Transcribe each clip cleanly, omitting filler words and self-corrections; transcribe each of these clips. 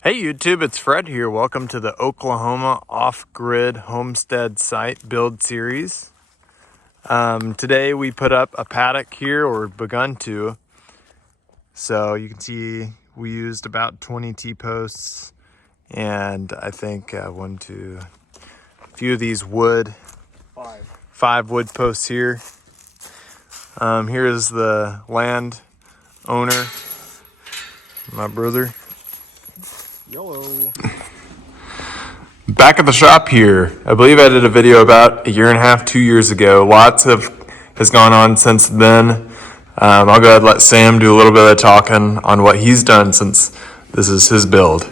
Hey YouTube, it's Fred here. Welcome to the Oklahoma Off-Grid Homestead Site Build Series. Today we put up a paddock here, or begun to. So you can see we used about 20 T-posts and I think a few of these five wood posts here. Here is the land owner, my brother. YOLO. Back at the shop here. I believe I did a video about a year and a half, 2 years ago. Lots has gone on since then. I'll go ahead and let Sam do a little bit of talking on what he's done since this is his build.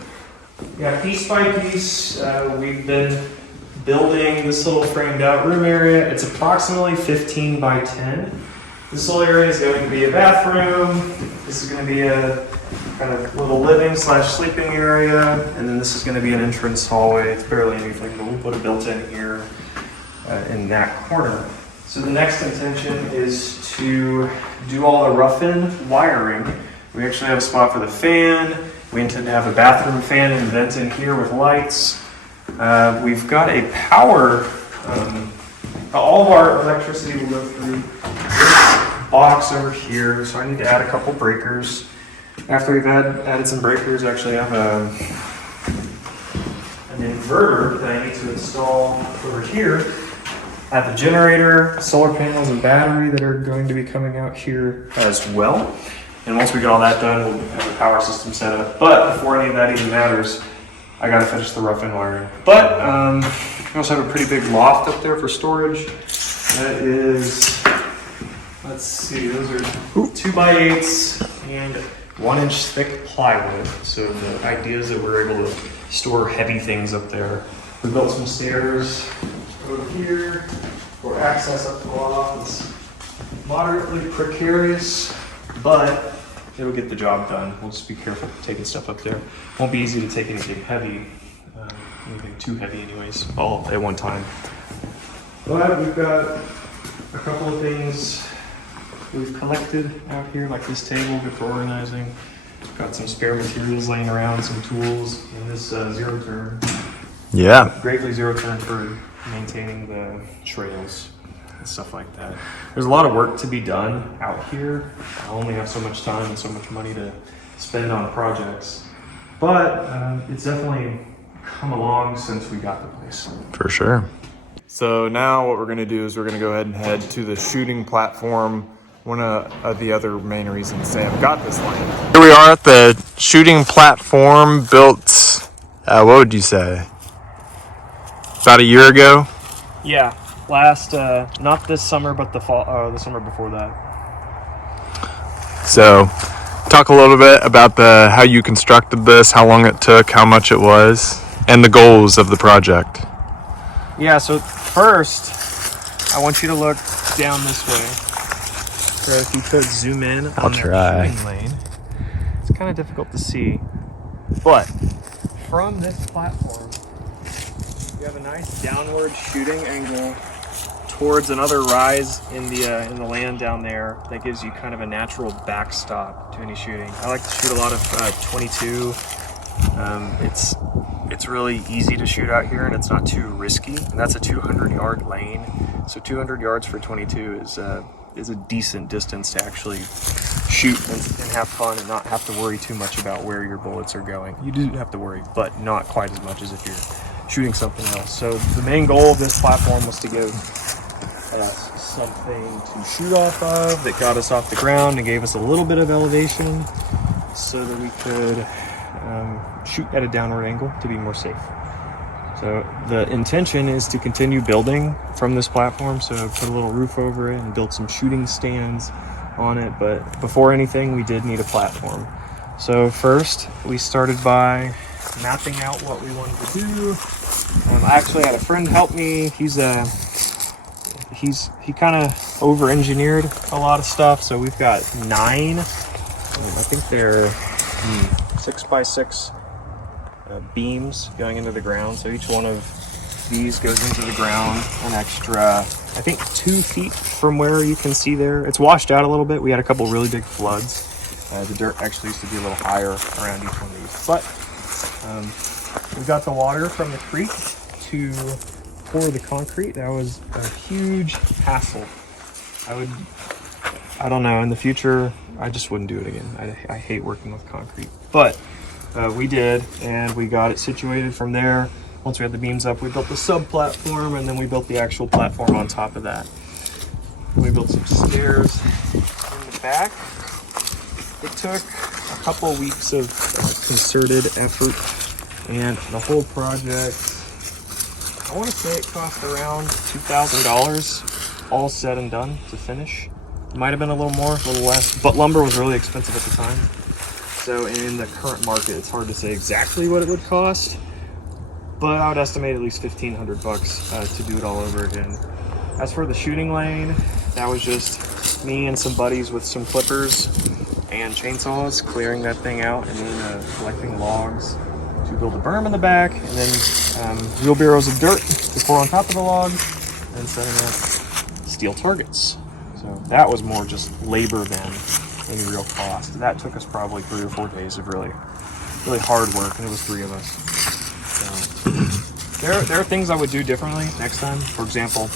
Yeah, piece by piece, we've been building this little framed out room area. It's approximately 15 by 10. This little area is going to be a bathroom. This is going to be a kind of little living / sleeping area, and then this is going to be an entrance hallway. It's barely anything, but we'll put a built-in here in that corner. So the next intention is to do all the rough-in wiring. We actually have a spot for the fan. We intend to have a bathroom fan and vent in here with lights. We've got a power, all of our electricity will go through this box over here, so I need to add a couple breakers. After we've added some breakers, I actually have an inverter that I need to install over here. I have the generator, solar panels, and battery that are going to be coming out here as well. And once we get all that done, we'll have a power system set up. But before any of that even matters, I gotta finish the rough-in wiring. But we also have a pretty big loft up there for storage. That is, let's see, those are 2x8s and 1-inch thick plywood. So the idea is that we're able to store heavy things up there. We built some stairs over here for access up to the loft. It's moderately precarious, but it'll get the job done. We'll just be careful taking stuff up there. Won't be easy to take anything heavy, anything too heavy anyways, all at one time. But we've got a couple of things we've collected out here, like this table good for organizing. Got some spare materials laying around, some tools, and this zero turn. Yeah. Greatly zero turn for maintaining the trails and stuff like that. There's a lot of work to be done out here. I only have so much time and so much money to spend on projects, but it's definitely come along since we got the place. For sure. So now what we're going to do is we're going to go ahead and head to the shooting platform. One of the other main reasons Sam got this land. Here we are at the shooting platform, built, what would you say? About a year ago? Yeah, last, not this summer, but the fall, the summer before that. So, talk a little bit about how you constructed this, how long it took, how much it was, and the goals of the project. Yeah, so first, I want you to look down this way. So if you could zoom in on the shooting lane. It's kind of difficult to see, but from this platform, you have a nice downward shooting angle towards another rise in the land down there that gives you kind of a natural backstop to any shooting. I like to shoot a lot of 22. It's really easy to shoot out here and it's not too risky. And that's a 200-yard lane, so 200 yards for 22 is a decent distance to actually shoot and have fun and not have to worry too much about where your bullets are going. You do have to worry, but not quite as much as if you're shooting something else. So the main goal of this platform was to give us something to shoot off of that got us off the ground and gave us a little bit of elevation so that we could shoot at a downward angle to be more safe. So the intention is to continue building from this platform, so put a little roof over it and build some shooting stands on it, but before anything we did need a platform. So first we started by mapping out what we wanted to do. I actually had a friend help me. He kind of over-engineered a lot of stuff, so we've got 9, I think they're 6x6 beams going into the ground. So each one of these goes into the ground an extra, I think 2 feet from where you can see there. It's washed out a little bit. We had a couple really big floods. The dirt actually used to be a little higher around each one of these. But We got the water from the creek to pour the concrete. That was a huge hassle. I don't know, in the future, I just wouldn't do it again. I hate working with concrete. But we did, and we got it situated from there. Once we had the beams up, we built the sub-platform, and then we built the actual platform on top of that. We built some stairs in the back. It took a couple weeks of concerted effort, and the whole project, I want to say it cost around $2,000, all said and done to finish. It might have been a little more, a little less, but lumber was really expensive at the time. So in the current market, it's hard to say exactly what it would cost, but I would estimate at least $1,500 to do it all over again. As for the shooting lane, that was just me and some buddies with some clippers and chainsaws clearing that thing out, and then collecting logs to build a berm in the back, and then wheelbarrows of dirt to pour on top of the logs, and setting up steel targets. So that was more just labor than any real cost. That took us probably 3 or 4 days of really hard work, and it was 3 of us. So there are things I would do differently next time. For example,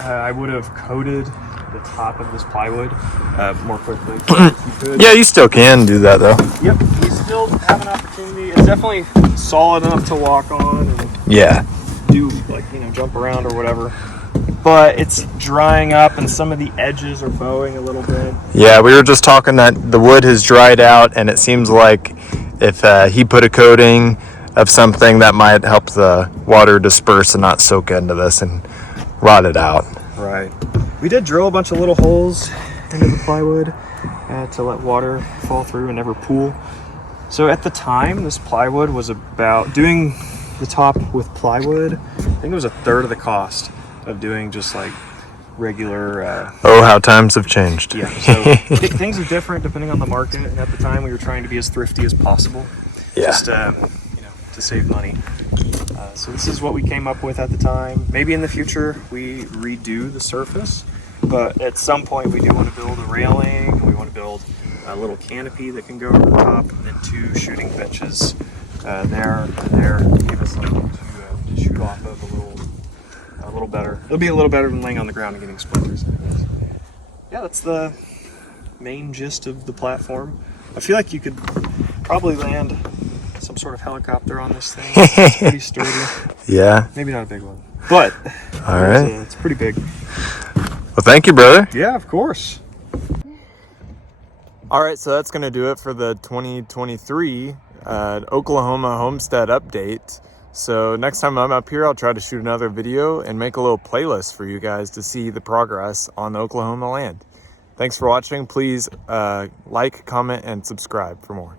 I would have coated the top of this plywood more quickly. Yeah, you still can do that though. Yep, you still have an opportunity. It's definitely solid enough to walk on and Yeah. do, like, you know, jump around or whatever. But it's drying up, and some of the edges are bowing a little bit. Yeah, we were just talking that the wood has dried out, and it seems like if he put a coating of something, that might help the water disperse and not soak into this and rot it out. Right. We did drill a bunch of little holes into the plywood to let water fall through and never pool. So at the time, this plywood was about, doing the top with plywood, I think it was 1/3 of the cost of doing just like regular. Oh, how times have changed. Yeah, so things are different depending on the market, and at the time we were trying to be as thrifty as possible. Yeah. Just, you know, to save money. So this is what we came up with at the time. Maybe in the future we redo the surface, but at some point we do want to build a railing. We want to build a little canopy that can go over the top, and then 2 shooting benches there and there to give us something to shoot off of a little better. It'll be a little better than laying on the ground and getting splinters. Yeah, that's the main gist of the platform. I feel like you could probably land some sort of helicopter on this thing. It's pretty sturdy. Yeah. Maybe not a big one, but All right. it's pretty big. Well, thank you, brother. Yeah, of course. All right, so that's going to do it for the 2023 Oklahoma Homestead update. So next time I'm up here, I'll try to shoot another video and make a little playlist for you guys to see the progress on the Oklahoma land. Thanks for watching. Please like, comment, and subscribe for more.